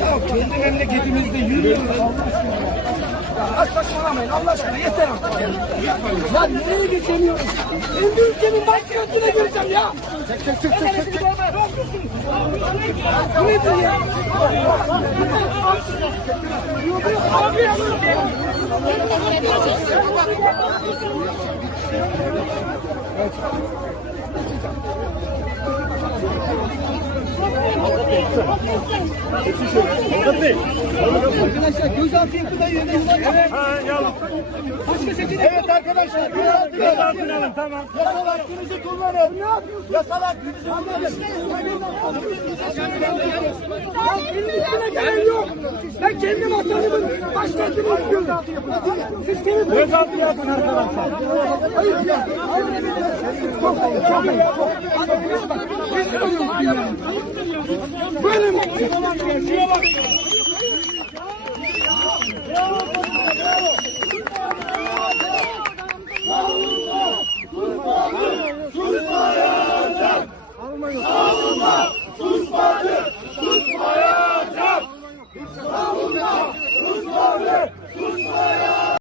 Ya kendi memleketimizde yürüyoruz az saçmalamayın Allah aşkına yeter artık ya. Ya nereye geçemiyoruz? Kendi ülkemin başkentine gireceğim ya. Çek çek çek çek çek. Bu nedir ya? Abi ya. Arkadaşlar gözaltı yapıda yönetiyorlar. Evet. Başka seçenek Evet arkadaşlar gözaltı alın tamam. Yasal hakkınızı kullanın. Ne yapıyorsunuz? Yasal hakkınızı kullanın. Ya benim üstüme gelen yok. Ben kendi vatanımın başkentini gözaltı yapıyorum. Siz kendi gözaltı yapın arkadaşlar. Hayır ya. Çok ayıp, çok ayıp. Şuraya bak.